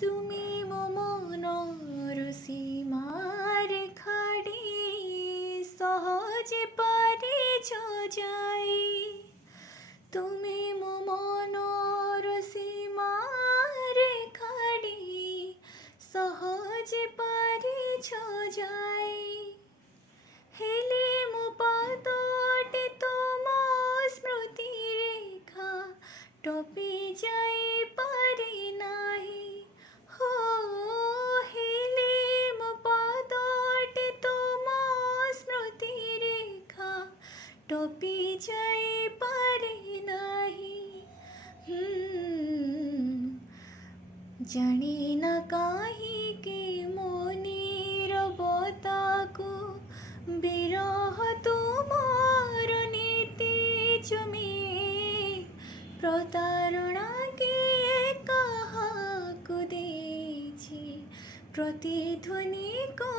তুমি মো মনৰ সীমাৰেখাৰে সহজে পাৰিছ যাই। তুমি মো মনৰ সীমাৰেখাৰে সহজে পাৰিছ যাই। হেলে মো পাদতে তুম স্মৃতিৰেখা টপি যাই পাৰি নাহি। हो हेले मो पादटे तुम स्मृतिरेखा टपि जाई पारे नाही। जानी ना काहीके मो नीरवताको बिरह तुमार नीति चुमे प्रतारणा किए काहाकु देछि प्रतिध्वनि को